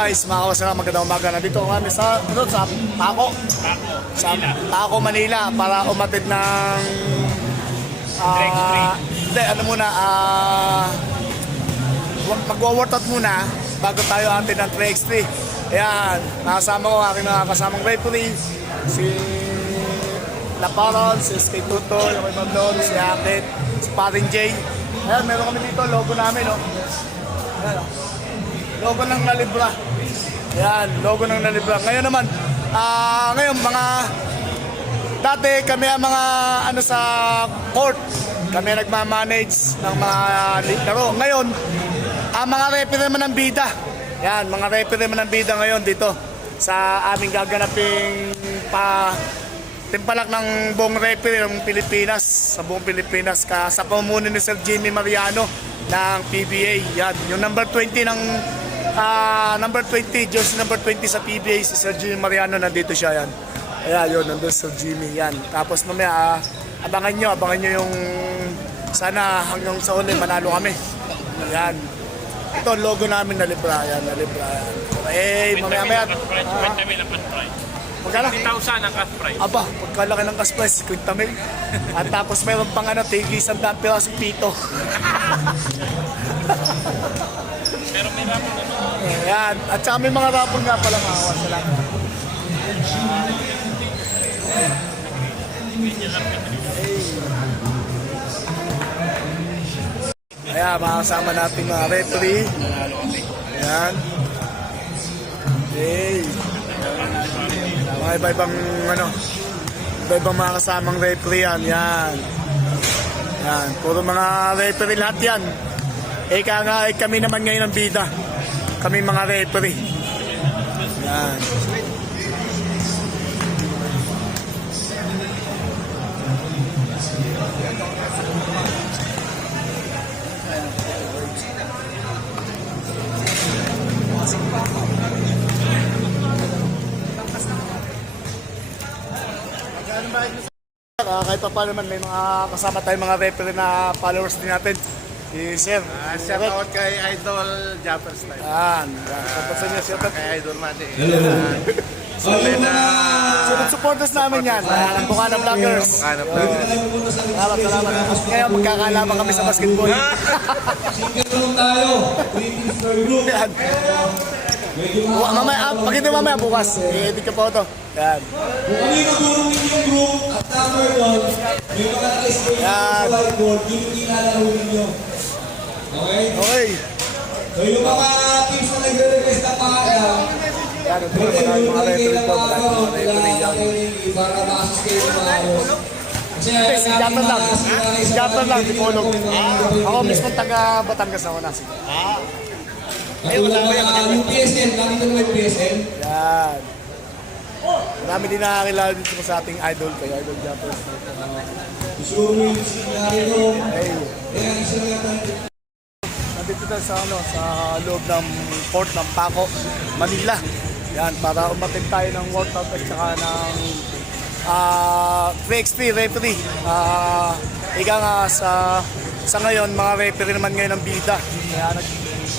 guys, mga kawasan, magandang umaga. Nandito kami sa Paco. Sa Paco, Manila para umatid ng hindi, ano muna, magwa-workout muna bago tayo atin ng 3x3. Ayan, nakasama ko aking nakakasamang referee, si Laparon, si SK Tuto, yung ibang doon, si Akit, si Paring J. Ayan, meron kami dito, logo namin, no? Ayan, no? Logo ng Nalibra. Ayan, logo ng Nalibra. Ngayon naman, ngayon mga dati kami ang mga ano sa court. Kami nagmamanage ng mga laro. Ngayon, ang mga referee naman ng bida. Ayan, mga referee naman ng bida ngayon dito sa aming gaganaping timpalak ng buong referee ng Pilipinas, sa buong Pilipinas, sa pamumuno ni Sir Jimmy Mariano ng PBA. Yan, yung number 20 ng number 20, jersey number 20 sa PBA, si Sir Jimmy Mariano, nandito siya. Yan. Ayan, yun, nandun Sir Jimmy. Yan. Tapos mamaya, abangan nyo yung sana hanggang sa uli manalo kami. Yan. Ito, logo namin na Libra. Yan, na Libra. Okay, mamaya. Magkano? 50,000 ang cash price. Aba, pagkalaki ng cash price, 50,000. At tapos mayroon pang tigi 100 pirasong pito. Pero may rapon na naman. Ayan. At saka may mga rapon nga pala mga kawas. Salamat. Ayan, makakasama natin mga referee. Ayan. Hey. Mga iba-ibang iba-ibang mga kasamang referee yan. Yan. Yan. Puro mga referee lahat yan. Kami naman ngayon ang bida. Kami mga referee. Yan. Kahit pa naman may mga kasama tayong mga referee na followers din natin. Si Sir. Shout out kay Idol Japper Style. Yan. Tapos sa inyo, shout out Kay Idol Mati. Sunod supporters namin yan. Ang Bukana Vloggers. Salamat. Kaya magkakalaman kami sa basketball. Single tayo. Yan. Mamaya, pag-ibig mamaya bukas. I-edit ka po ito. Yan. Kung ano yung nagulong yung group at number doon, may mga naka-display sa whiteboard, yun yung nilalaro ninyo. Okay? Okay. So yung mga teams na nagre-request na pangalan, Yan. Ito pwede na yung mga mga referee ko. kailangan Mga referee yan. para ma-assist kayo ng mga araw. Kasi Si Japper lang. Si Japper lang. Di Polog. Ako mismo taga Batangas ako na. Katulad ng UPSL, nakita naman yung PSL. Yan. Marami din nakakilala dito sa ating idol, kay Idol Japper. Isuro mo yung scenario. Hey. Kaya isa na natin. Nandito tayo sa loob ng port ng Paco, Manila. Yan, para umatid tayo ng workout at saka ng 3x3 referee. Ika nga sa ngayon, mga referee naman ngayon ng bida. Kaya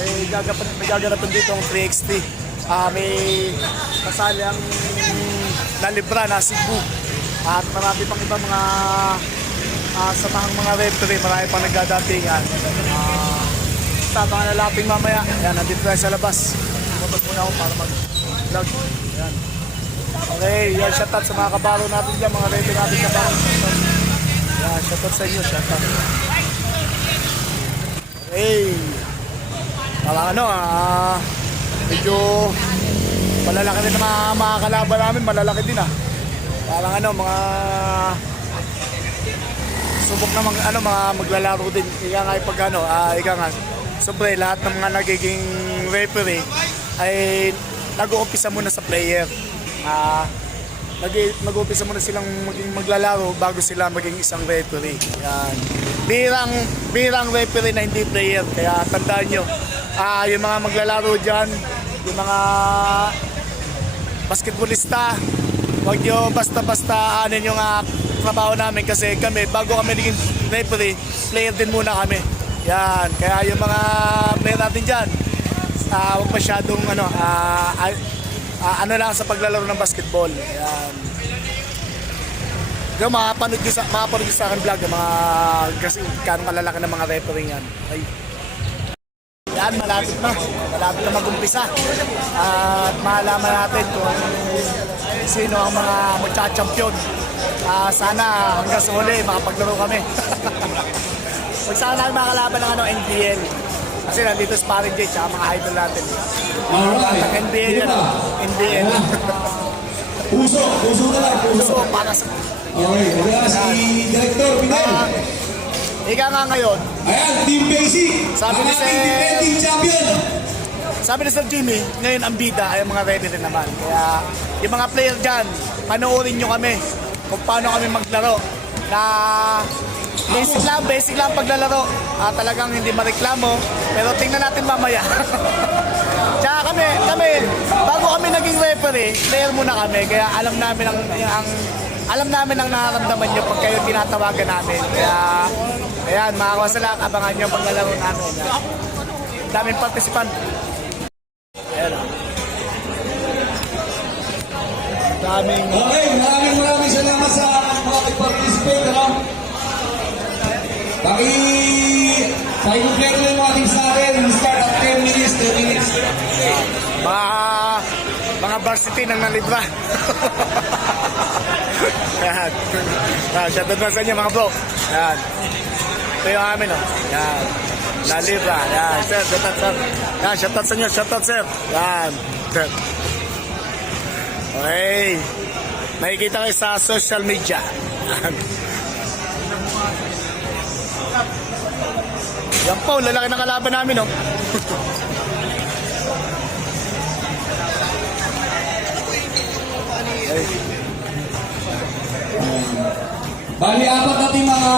may gaganapan dito ang 3x3. May kasali ang Nalibra na Cebu. At marami pang iba mga samahang mga referee, marami pang nagdadatingan. Sa mga lalaping mamaya, ayan, nandito tayo sa labas. Pumunta muna ako para mag-vlog. Ayan. Okay, yan, shoutout sa mga kabaro natin dyan, mga referee natin kabaro. Ayan, shoutout sa inyo, shoutout. Okay. Parang medyo malalaki din ang mga kalaban namin, malalaki din Parang mga subok na mga maglalaro din. Ika nga pag ika nga. Siyempre, lahat ng mga nagiging referee ay nag-uumpisa muna sa player. Nag-uumpisa muna silang maging maglalaro bago sila maging isang referee. Yan. Birang referee na hindi player. Kaya tandaan nyo, yung mga maglalaro dyan, yung mga basketballista, huwag nyo basta-basta yung trabaho namin kasi kami, bago kami naging referee, player din muna kami. Yan, kaya yung mga player natin dyan, huwag masyadong ano lang sa paglalaro ng basketball. Ayan. Yung makapanood nyo sa akin vlog, yung mga kasi kanong kalalaki ng mga referee yan. Ay. Yan, malapit na mag-umpisa. At malaman natin kung sino ang mga magcha-champion. Sana hanggang sa huli makapaglaro kami. Huwag sana natin makalaban ng NBL. Kasi nandito sa Paring J, tsaka mga idol natin. Alright. Ang NBL yan, NBL. Puso na lang, puso. So, para sa... Okay, wala si Director Fidel. Ika nga ngayon, Ayan, Team Basic. Sabi ni ang ating defending champion. sabi ni Sir Jimmy, ngayon ang bida ay ang mga referee naman. Kaya yung mga player dyan, panoorin nyo kami kung paano kami maglaro. Na basic lang paglalaro. Talagang hindi mareklamo, pero tingnan natin mamaya. Tsaka kami, bago kami naging referee, player muna kami. Kaya alam namin ang nararamdaman nyo pag kayo tinatawagan namin. Kaya, ayan, mga kawasalak, abangan nyo ang paglalaro namin. Daming participant. Ayan. Daming... Okay, maraming salamat sa mga nag-participate. Pakikumpleto na yung ating sa atin. We start at 10 minutes. Mga varsity nang nalibra. Ayan. Shoutout na sa inyo mga bro. Ayan. Ito yung amin, oh. Ayan. Nalibra. Ayan. Sir, shoutout sir. Ayan, shoutout sa inyo. Shoutout sir. Ayan. Sir. Okay. Nakikita kayo sa social media. Ayan. Yan po, lalaki ng kalaban namin, oh. Hey. Bali, apat natin mga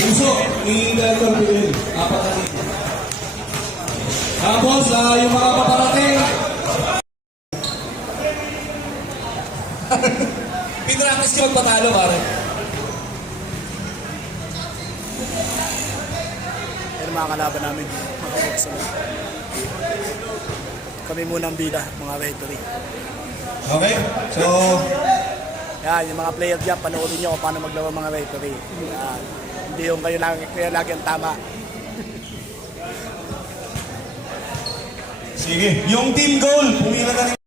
puso ni Director Fidel. Apat natin. Tapos, yung mga paparating. Pinractice ko magpatalo, pare. Yan mga kalaban namin. Kami muna ang bida, mga referee. Okay, so... Yan, yung mga player dyan, panoorin nyo kung paano maglaro mga referee. Yan. Hindi yung kayo lagi ang tama. Sige, yung team goal, pumila na rin.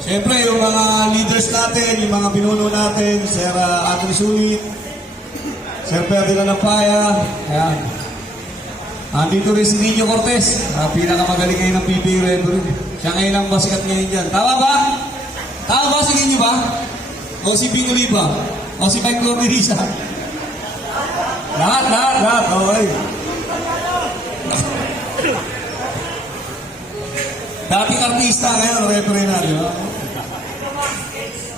Siyempre, yung mga leaders natin, yung mga pinuno natin, Sir Anthony Sulit, Sir Ferdinand Ampaya, ayan. Andito rin si Nino Cortez, pinakamagaling ngayon ng PBA referee. Siya ngayon ang basikat ngayon dyan. Tama ba? Tama ba? Sige nyo ba? O si Pino Lipa? O si Mike Lomerisa? Lahat. Okay. Dating artista ngayon, referee na, di ba?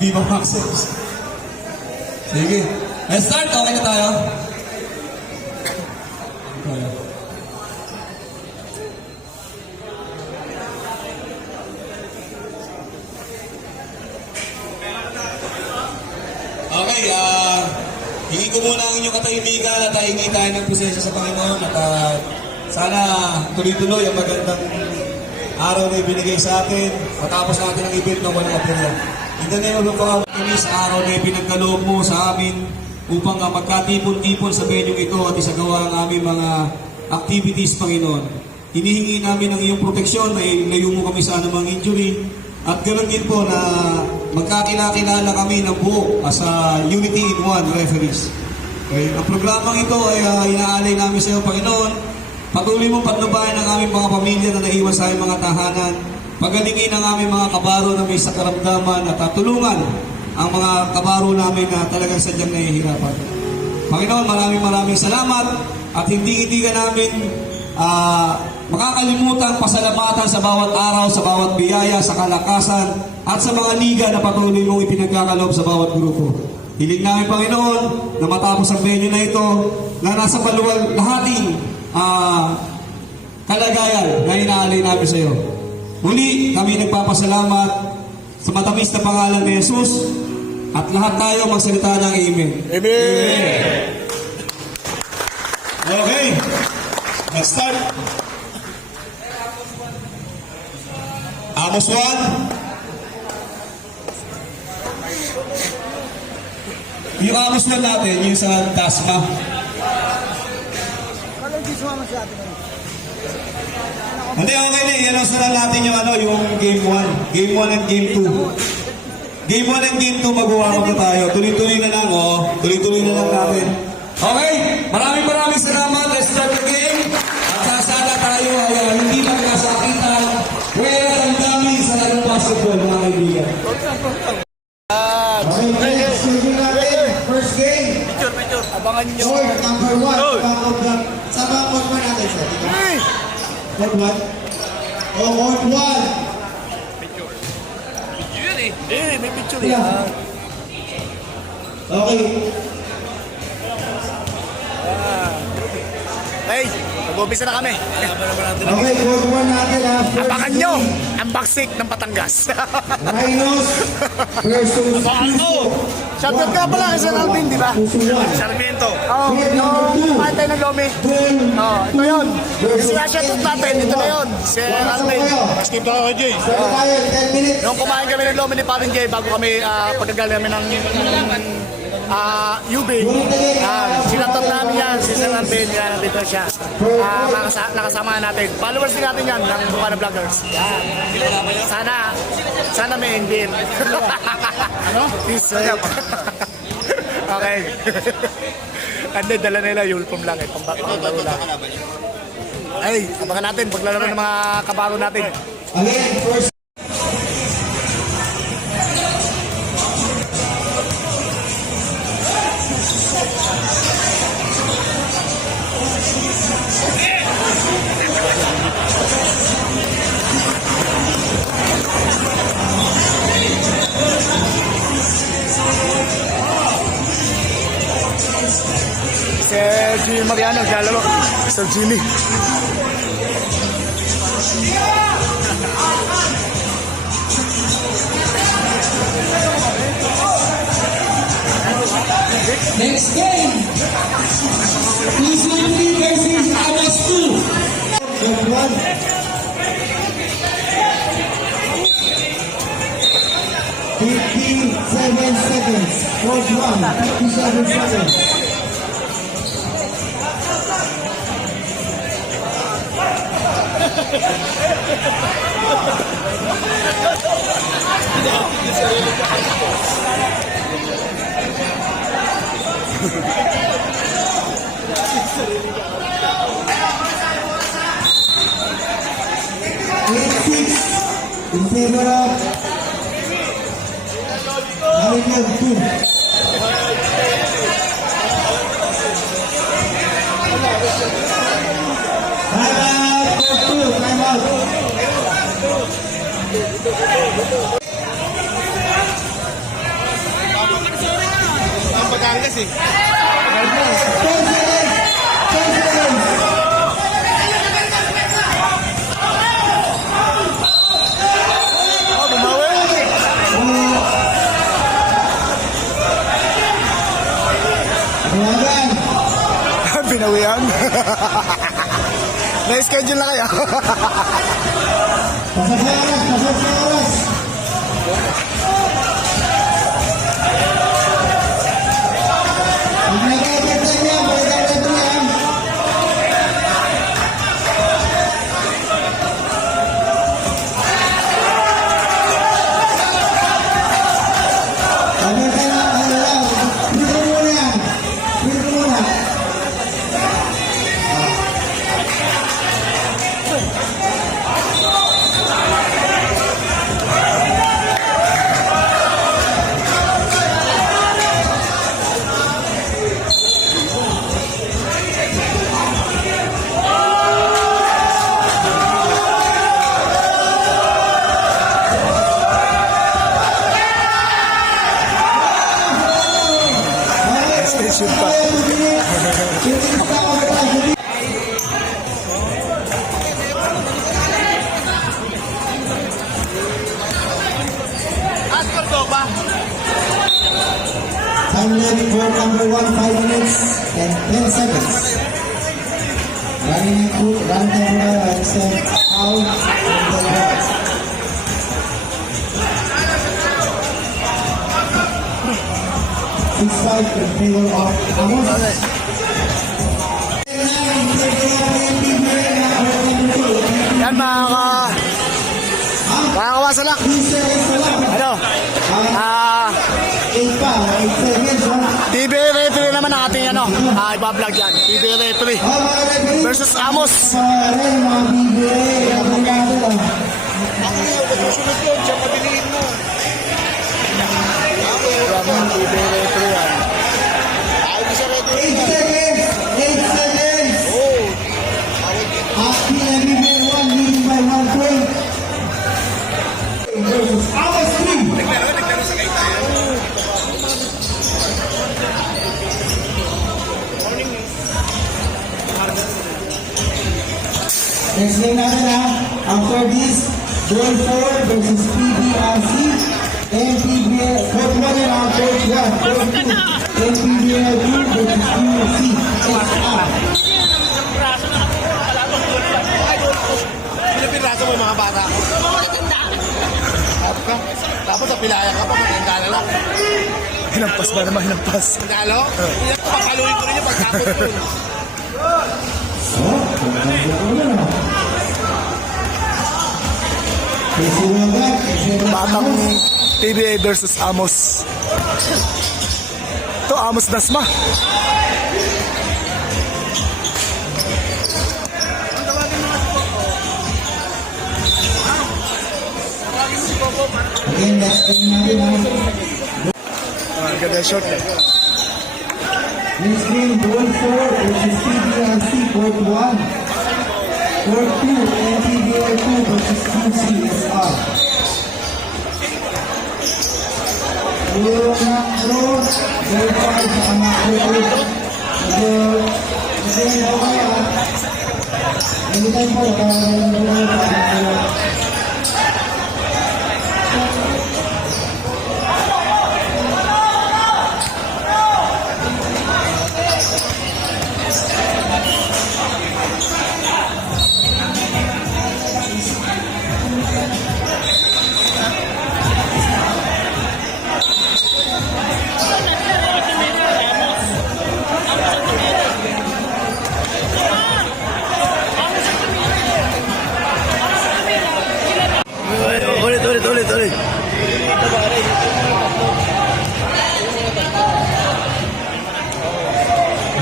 Viva Maxes. Sige. Let's start. Okay na tayo. Okay, hingi ko muna ang inyong katahimikan at hingi tayo ng presensya sa Panginoon at sana tuloy-tuloy ang magandang araw na ibinigay sa atin matapos natin ang event ng walang aperya. In the name of the Father, sa araw na ipinagkaloob mo sa amin upang magkatipon-tipon sa venue ito at isagawa ang aming mga activities, Panginoon. Hinihingi namin ang iyong proteksyon na ilayo mo kami sa anumang injury at ganoon din po na magkakilala kami ng buo as a Unity in One referees. Okay. Ang programang ito ay inaalay namin sa iyo, Panginoon. Patuloy mong patnubayan ang aming mga pamilya na naiwan sa aming mga tahanan. Pagalingin ang aming mga kabaro na may sakaramdaman at tulungan ang mga kabaro namin na talagang sadyang nahihirapan. Panginoon, maraming salamat at hindi ka namin makakalimutan pasalamatan sa bawat araw, sa bawat biyaya, sa kalakasan at sa mga liga na patuloy mong ipinagkakaloob sa bawat grupo. Hiling namin, Panginoon, na matapos ang venue na ito na nasa paluwal lahating kalagayan na inaalay namin sa iyo. Muli, kami nagpapasalamat sa matamis na pangalan ni Jesus at lahat tayo magsalita ng Amen. Amen! Okay, let's start. Amos 1. Yung Amos 1 natin, yung sa Dasma. Hindi, okay na. Yan na natin yung, yung Game 1. Game 1 and Game 2. Game 1 and Game 2, mag-uwakot na tayo. Tuloy-tuloy na lang, Tuloy-tuloy na lang natin. Okay, maraming salamat. Let's start the game. At sana tayo ay hindi magkasakitan. Kaya ang dami sa larong basketball, mga kaibigan. Okay, sige natin. First game. Picture. Abangan nyo. Court number 1. Sa mga court pa natin, sir. Court 1? O, court 1. Yun eh. May picture yan. Okay. Hey, mag-umpisa na kami. Okay, court 1 natin ha. Abangan nyo ang baksik ng Batangas. Rhinos versus Puso. Shoutout ka pala kay Sir Alvin, di ba? Puso 1. Sarmiento. Oo, yung pantay ng Lomi. Oo, ito yun. Kasi nga shoutout natin, ito na yun. Sir Alvin. Skip tayo kay Jay. Start tayo, 10 minutes. Nung kumain kami ng Lomi ni Parin J, bago kami pagkagali kami ng UB. Sinatot namin yan, si Sir Alvin, yan, nandito siya. Nakasama natin. Followers din natin yan, ng Bukana Vloggers. Yan. Sana may ending. Ano? Peace. Okay. Hindi, dala nila, uniform lang eh. Pambaro lang. Ay, abangan natin, paglalaro ng mga kabaro natin. Again, first. Sir Jimmy Mariano, naglalaro. Sir Jimmy. Next game. Quezon versus Amos 2. Court 1. 57 seconds. Court 1, 57 seconds. In favor of Marinal 2. Time out for 2. Time out. Ang Batangas eh. 10 seconds. 10 seconds. Oh, bumawi. Buwagan. Binawian. Na-schedule na kayo. Pasok sa oras. Pasok sa oras. Huwag na kayo time yan. Balikan na ito yan. Balikan na. Ano lang. Pwede mo muna yan. Pwede mo muna. Station pa. Ascol ko ba? Time limit for number 1, 5 minutes and 10 seconds. Running time for and set out. 6-5 in favor of Amos. Yan mga kawasalak. Ano? 8 pa, 8 seconds, ha? TV Retry naman ang ating ano. Ibablog yan. TV Retry Oh, mga referee, versus Amos. pare, mga bibig, abogado, ah. TV Retry yan. 8 seconds, 8 seconds. Happy everywhere, one leading by 1 point. Versus Amos 3. Next game natin, ha. After this, Goal 4 versus PBRC. NPBL, Court 1 and out, Court 1, Court 2. NPBL 2 versus UFC. SR. Sino piraso mo mga bata? Tapos sa pilaya ka pa, maganda na lang. Hinampas ba naman? Hinampas. Talo? Pakaluin ko rin yung pagkakot ko. Batang TBA versus Amos. Ito, Amos Dasma. Again, next game natin, ha. Ganda yung short. Next game, Goal 4 versus PBRC, Court 1. Court 2, NPBL 2 versus QCSR. Puro ng pro, Goal 5 sa mga pro. Kasi ako kayo, ha. Anytime po, Ulit.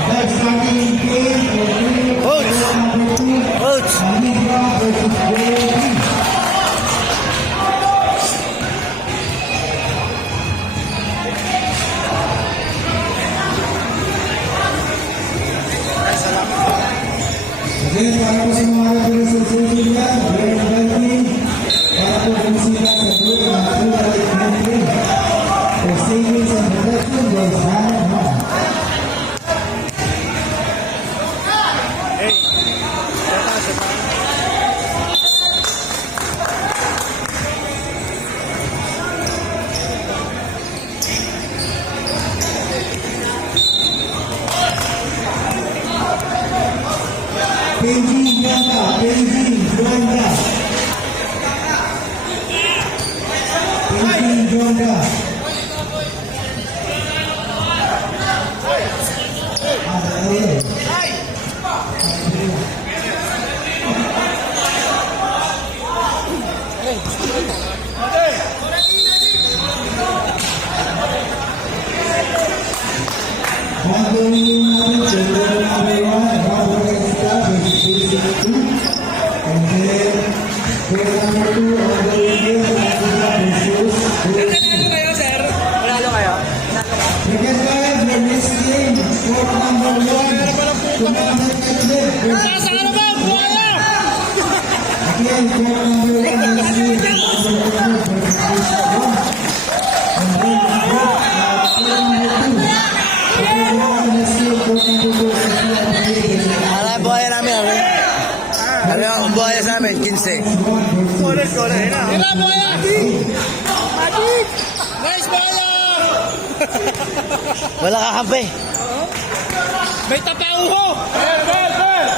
next starting game, Coach! Coach! Libra versus Goal 3. Again, para po sa mga referee sa social media, Blair Belkin, para po bumisita sa group na Natural Inventory. For savings and protection, there's Hannah Ma. Beijing Branda. Beijing Branda. Ano ang buhaya namin? Ano ang buhaya sa amin? 15. Corner, na. Tira mo yan! Magic! Nice bola! Wala kakampi. May tapauho! Bel!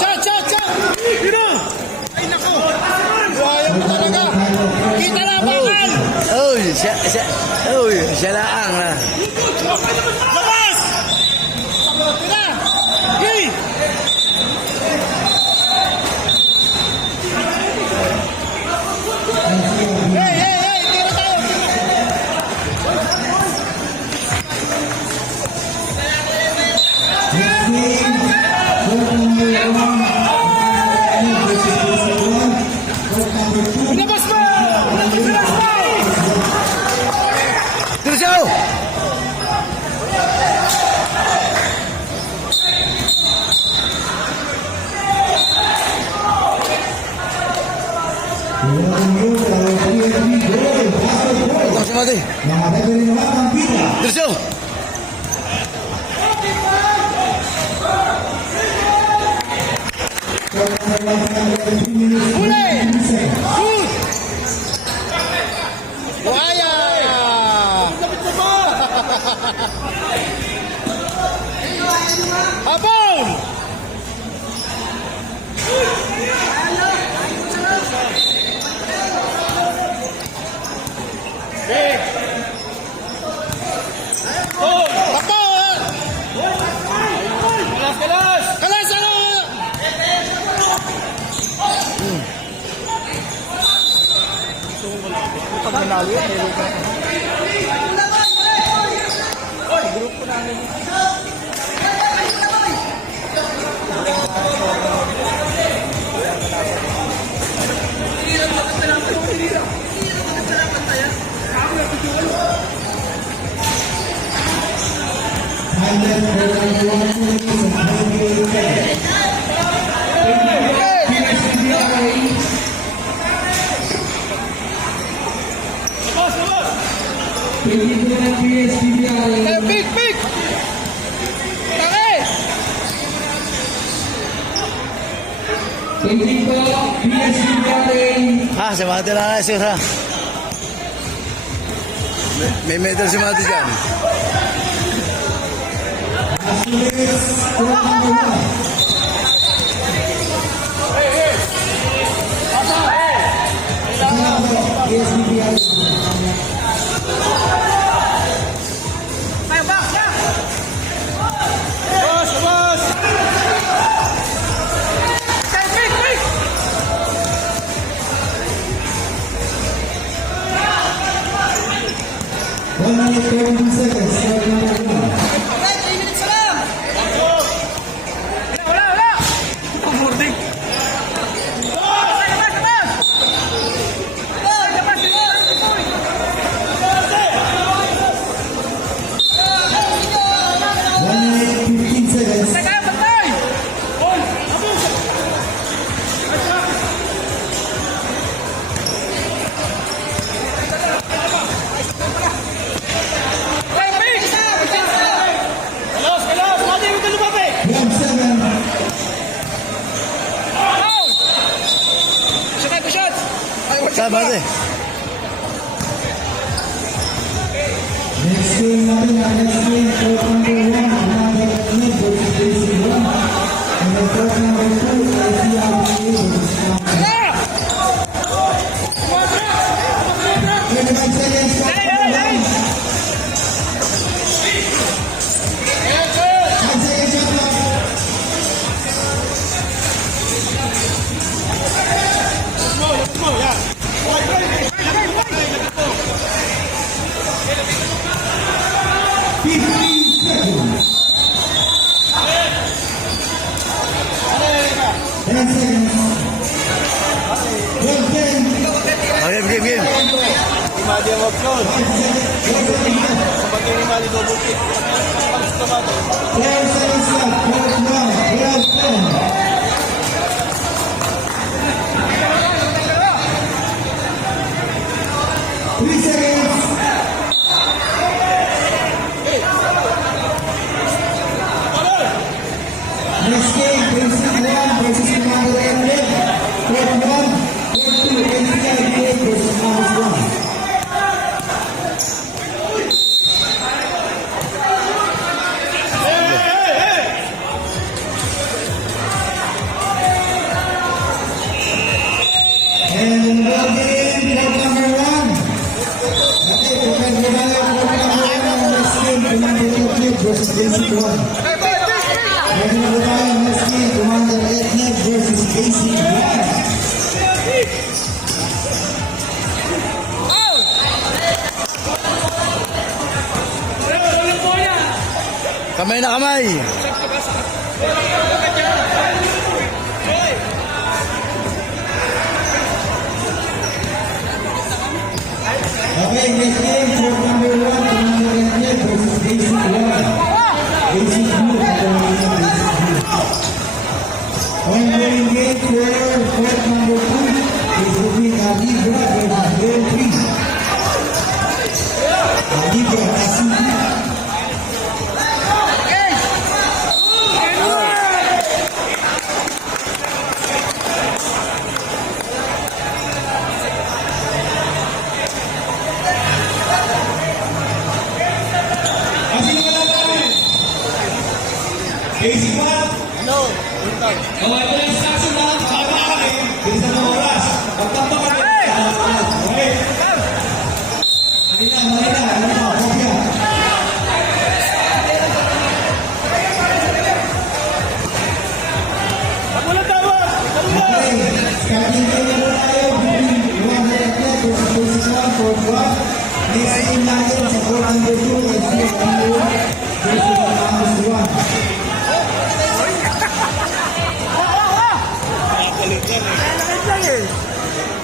Shot! Ay, nako! Buhaya! talaga. Kita na, bakal! Siya laang ha. Labas! Tira! Hey! Hey! Tira tayo! Labas mo! Labas mo! Dirso! Ito si Mati. Dirso! Huli! Shoot! Buhaya! Habol! Takbo! Kalas, ano? Pag nanalo yan, may lugar. Big! Take! Si Mati na na siya. May medal si Mati dyan. Saan Mati? Next game natin ang next game, court number 1, number 2 versus Tracy 1. And then court number 2, ICRA versus number 25 seconds, court number 1. 5 seconds, shot clock. Game. Imadi ang option. Sa pagkain ni Imadi, double kick. Pag tomato. 4 seconds left, court 1, round 10. 3 seconds. Next game, Tracy 1 versus Commander Emlet. Court 1, court 2, NCIA versus Amos 1. And Kamay na kamay. Okay, next game, court number 1, Commander versus Basic 1. Basic Blue, ongoing game for court number 2 is between Alibra versus Gold 3. Alibra, Asibri. Basic 1. No. Oh, ito yung instruction na. Pakita kami. Bilisan ng oras. Pagtambak kami. Okay. Marina, kopya. Okay, starting game na po tayo between 100 versus Basic 1, court 1. Next game natin sa court number 2 is Basic 1 versus Amos 1.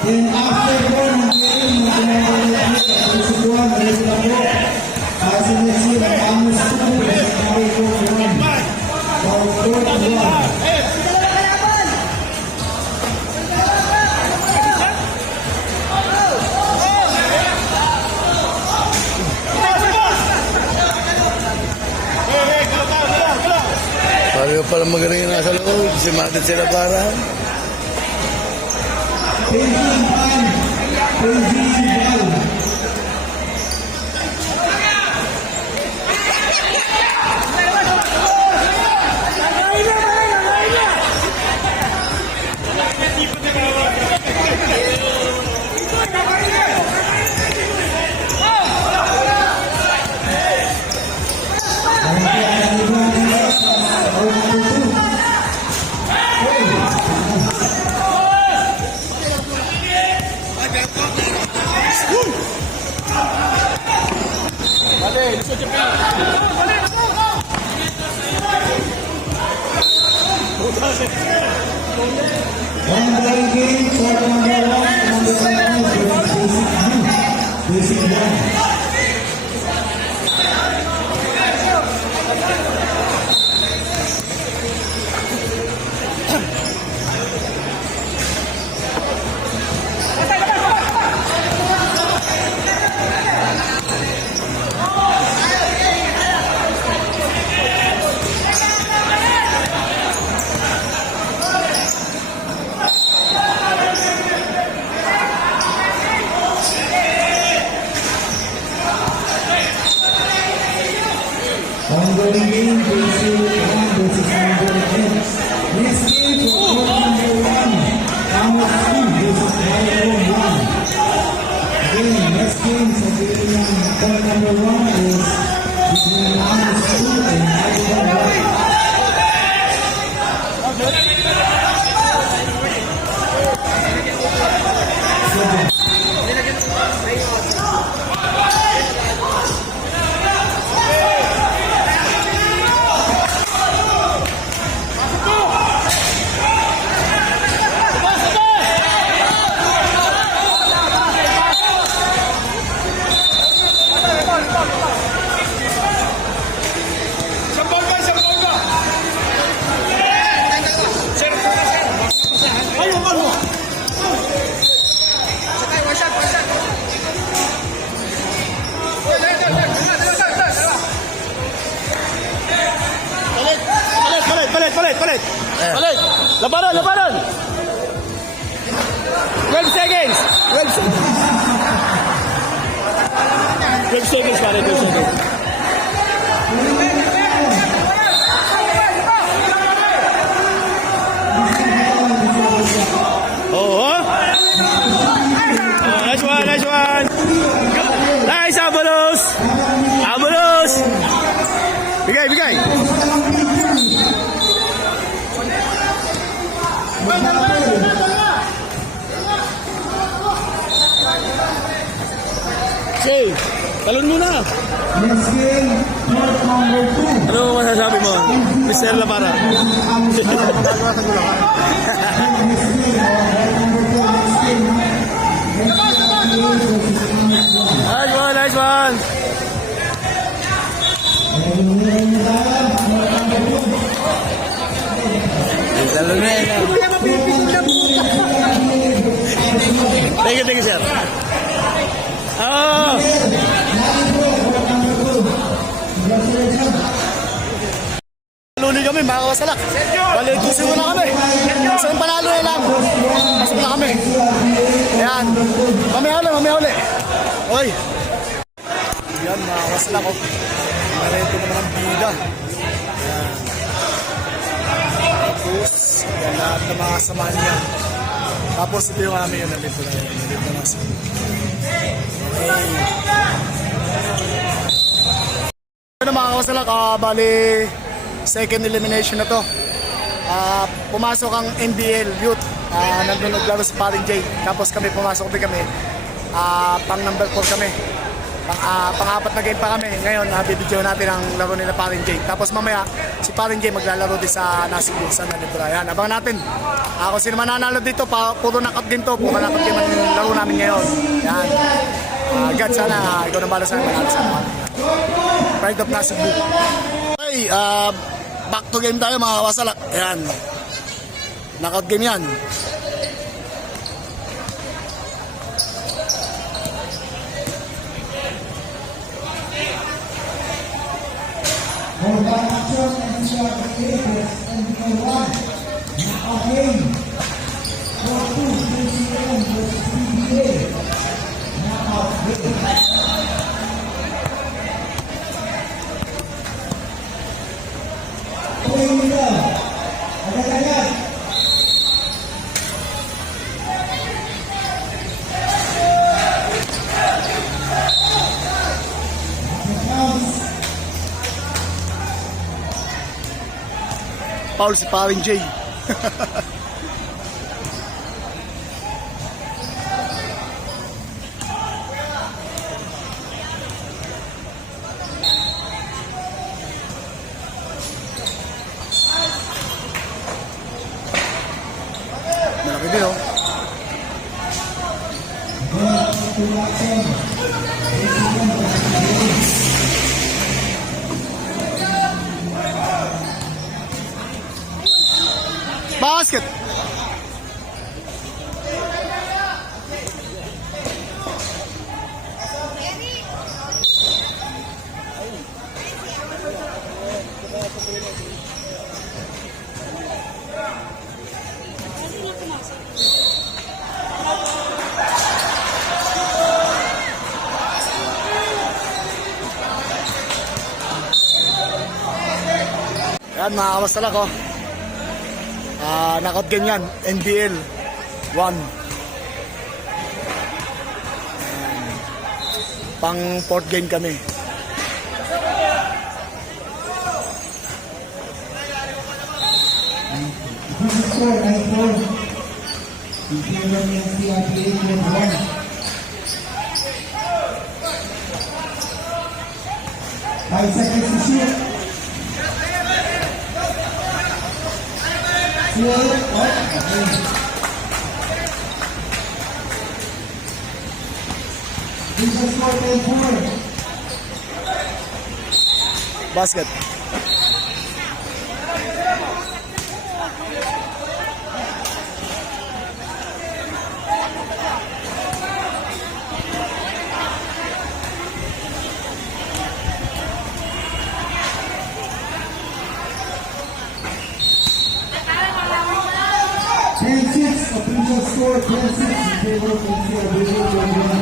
Then after po ng game, magkakaroon ng Basic 1, ready na po. Sa next game, ang Amos 2 versus Mary Court 1. Court 1. Pareho pala magaling yung nasa loob. Si Martin sila para. Painting pan, painting ball. Ongoing game, court number 1, versus Basic 1. Ongoing game, Basic 1 versus number 10. Next game for court number 1, Amos 2 versus Mary 1. Again, next game sa court number 1 is between Amos 2 and Mary 1. Palit! Labanan! 12 seconds! 12 seconds, pare, 12 seconds. Nice one! Nice, Abalos! Bigay! Save! Talon muna. Next game, court number 2. Ano masasabi mo? Mr. Lapara. Nice one. Talon na yan. Thank you, sir. Oh! Luli kami, mga kawasalak. Bali, 2-0 na kami. Isang panalo na lang. Pasok na kami. Ayan. Mamaya uli. Oy. Yan, mga kawasalak. Marito naman ang bida. Ayan. Tapos, yan lahat ng mga samahan niya. Tapos, ito yung kami yun. Nandito na yun. Nandito na siya. Okay. Ano mga kawasalak, bali second elimination na to. Pumasok ang NBL Youth, nandun naglaro sa Paring J. Tapos kami pumasok kami, pang number 4 kami. Pang-apat na game pa kami. Ngayon, bibidyo natin ang laro nila Paring J. Tapos mamaya, si Paring J maglalaro din sa Nasibu, sa Nanibura. Yan, abang natin. Kung sino mananalo dito, puro knockout game to. Puro knockout game ang laro namin ngayon. Yan. God, sana ikaw nang bala sa amin. Manalo sa amin. Pride of Nasibu. Okay, back to game tayo mga kawasalak. Ayan. Knockout game yan. Paul si Paring J. Malaki din, oh. Basket. Yan mga kamastalak, oh. Knockout game yan, NBL 1. Pang 4th game kami. Score 9-4. Imperial NCRPA Group 1. 5 seconds to shoot. Basket. Official score 10-6 in favor of NCRPA.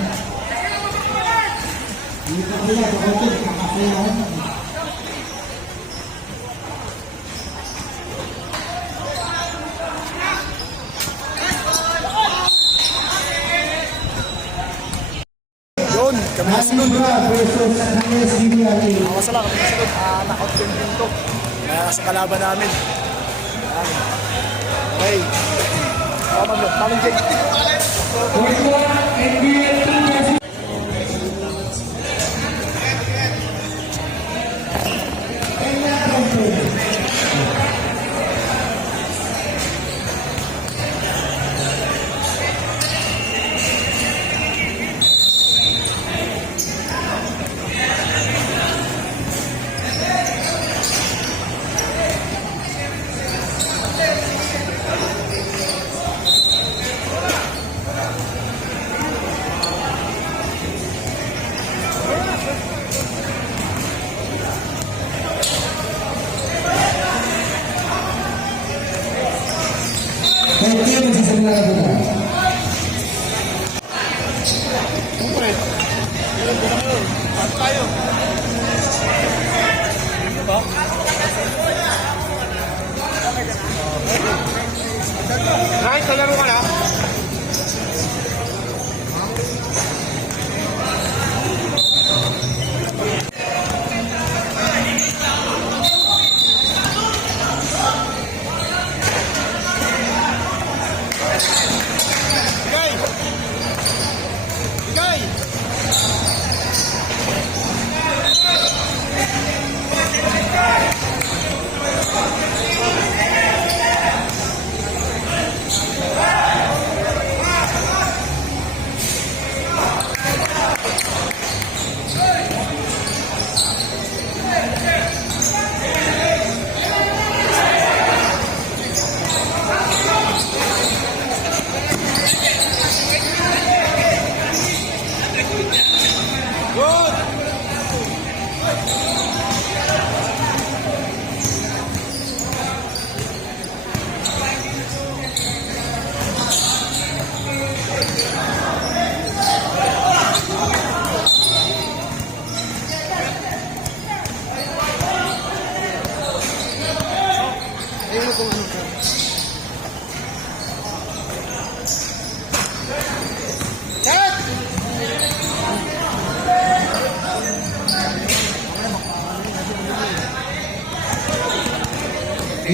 Dito ko yan, kapatid, kakakulang. Yun, kami na sunod. Versus USDBRA. Masala kami na sunod. Knockout game din to. Kaya sa kalaban namin. Okay. Tama mo, Paring J.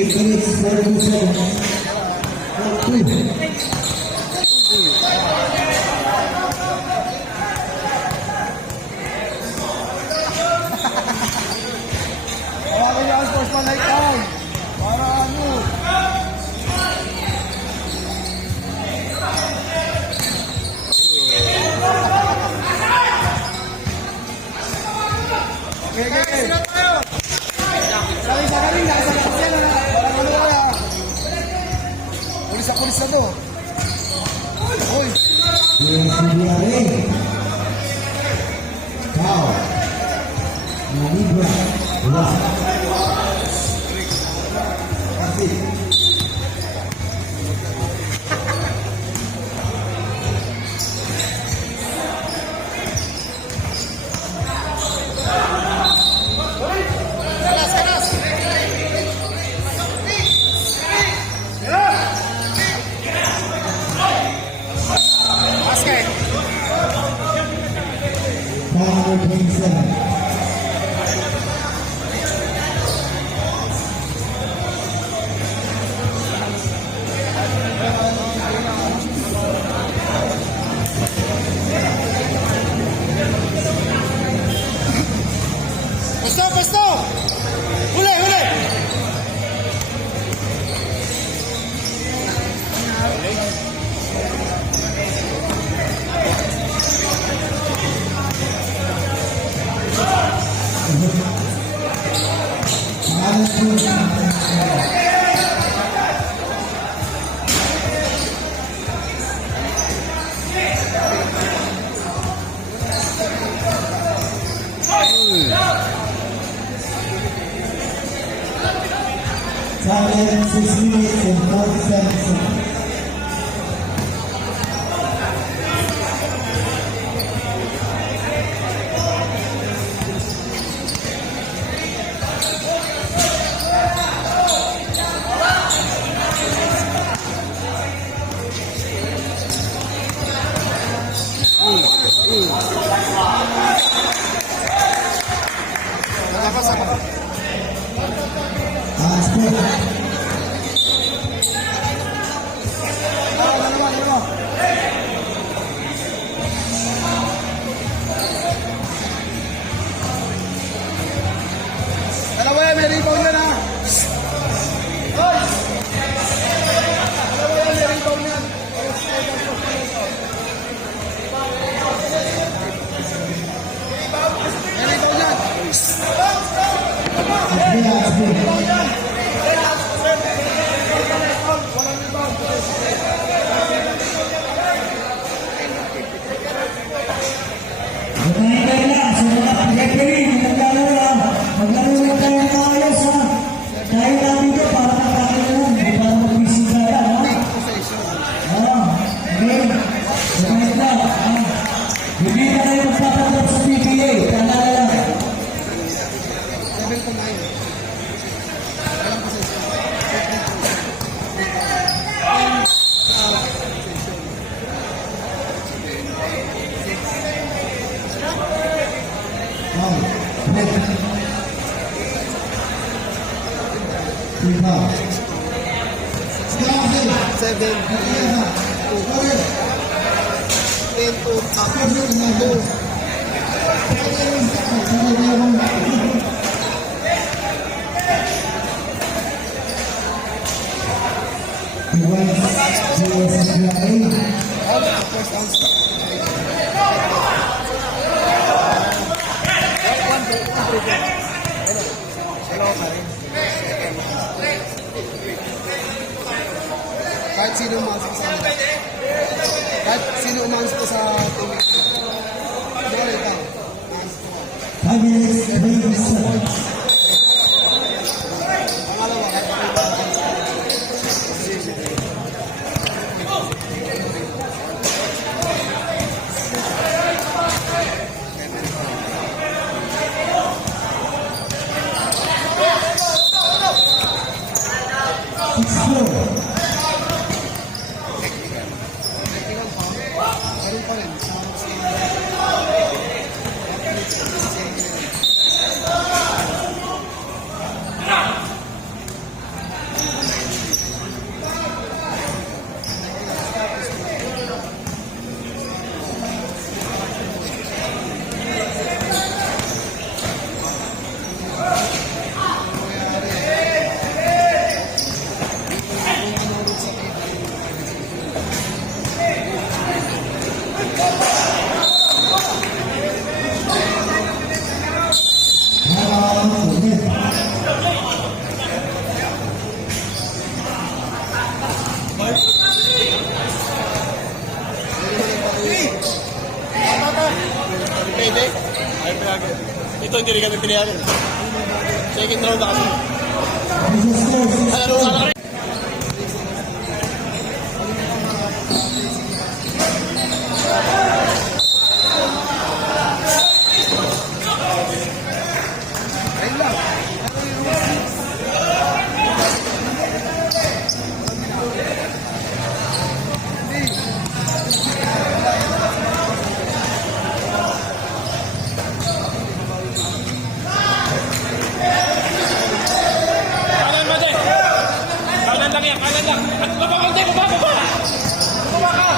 8 minutes, 42 seconds. 2. Hawakan niyo ang sportsman like time. Para ano? Okay, okay. Sagaling, nasa yan na. Parang ano kaya? Pulis na to. Uy. PBRA. Cow. Manibra. Wala. Basket. 527. Pusto! Huli! Silent 6 minutes and 47 seconds. Dalawa yan, may rebound yan ha. Hoy! Dalawa yan, may rebound yan. May rebound yan. Magkakaroon lang sa mga referee, maglaro lang tayo ng ayos ha. Dahil natin ito para makakita lang, hindi para mag-bisita yan ha. Okay. Magkakaroon lang ha. Hindi na kayo magpapanggap sa PBA, tandaan lang. Seven. 10 to up. Kahit sino umasok sa kahit sino umasok sa team. Dahil ikaw. 5 minutes, 27. Pangalawa, pwede. Ayaw pinayagan. Ito hindi rin kami pinayagan. Second round na kami. Ano ka rin? Kanan mo din. Kanan lang yan, kanan lang. At baba din, baba. Baba ka.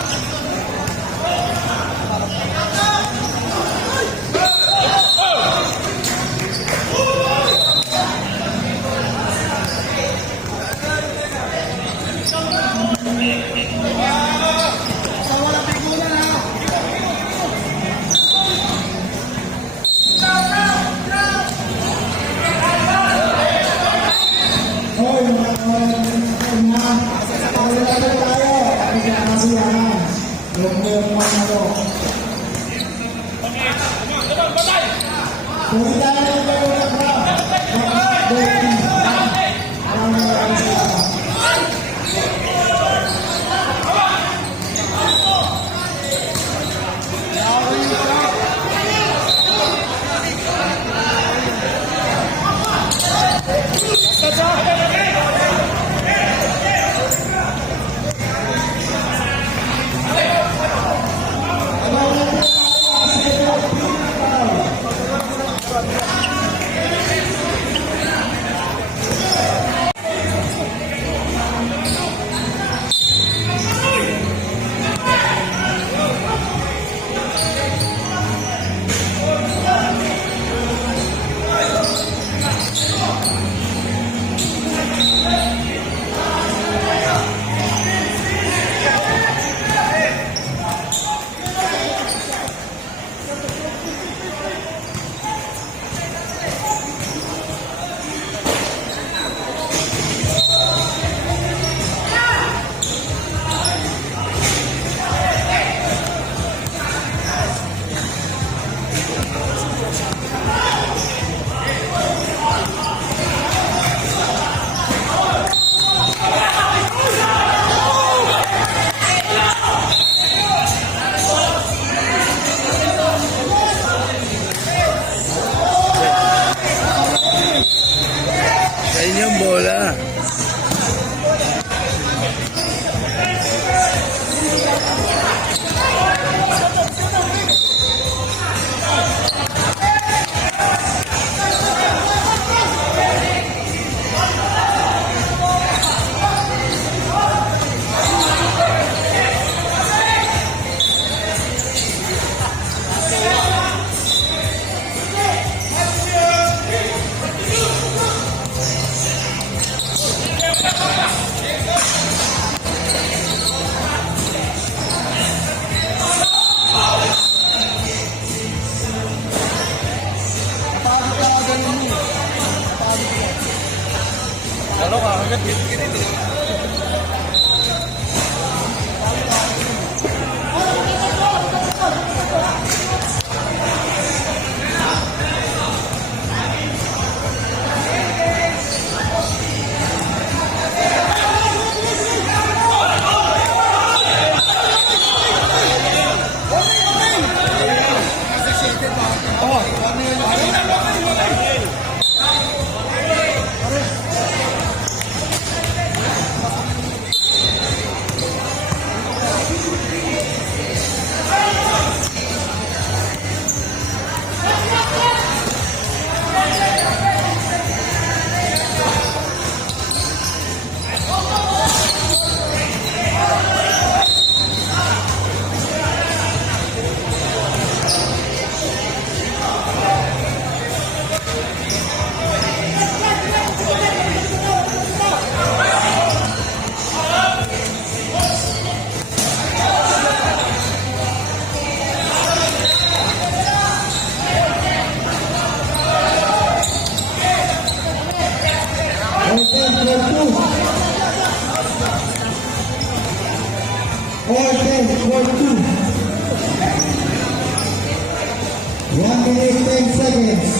1 minute 10 seconds.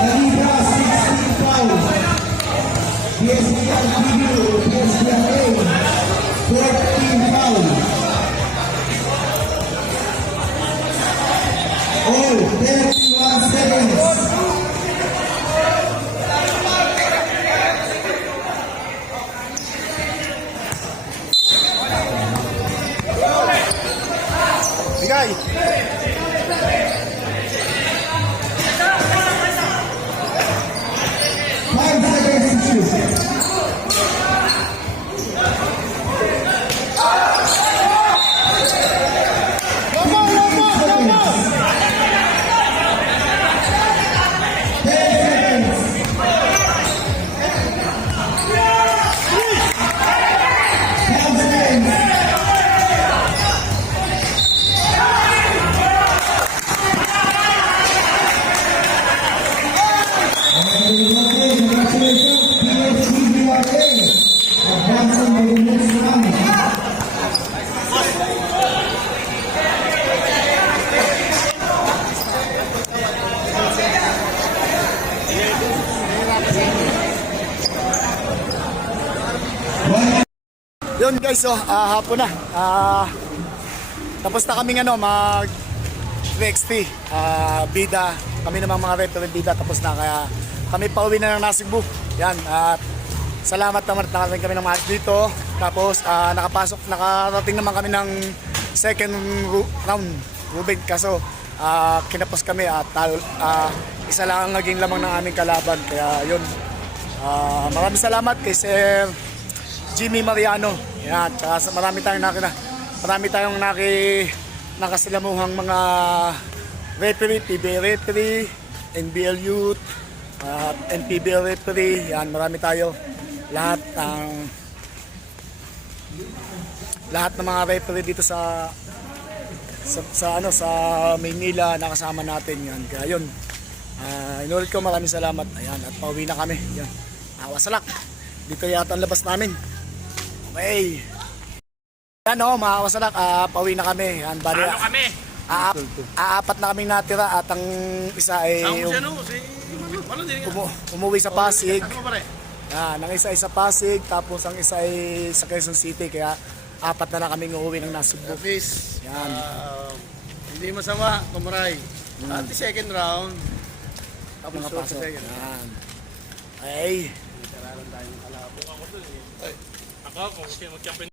Nalibra 16 foul. PSBR Video, PSBR A, 14 foul. All 31 seconds. Bigay! 5 seconds to shoot. Congratulations, PSBBRA. Advancing to the next round. Yun guys, so hapon na. Tapos na kaming mag NXT. Bida, kami namang mga referee bida tapos na, kaya kami pauwi na ng Nasugbu. Yan, at salamat naman at nakarating kami ng match dito. Tapos nakarating naman kami ng second round, Ruben. Kaso kinapos kami at isa lang ang naging lamang ng aming kalaban. Kaya yun, maraming salamat kay Sir Jimmy Mariano. Yan, tsaka marami tayong nakasilamuhang mga referee, PBA referee, NBL Youth, NPBL referee. Yan, marami tayo. Lahat ng mga referee dito sa Maynila nakasama natin yan. Kaya yun, inulit ko, maraming salamat. Ayan, at pauwi na kami. Yan, Wasalak. Dito yata ang labas namin. Okay. Yan o, mga Wasalak, pauwi na kami. Yan, bali, Ano kami? Apat na kaming natira at ang isa ay umuwi sa Pasig. Yan, ang isa ay sa Pasig, tapos ang isa ay sa Quezon City. Kaya apat na lang kaming uuwi ng Nasugbu. Yan. Hindi masama, Kumaray. At the second round, tapos Mga sa pasok. second. Yan. Okay. Ako, kung mag-champion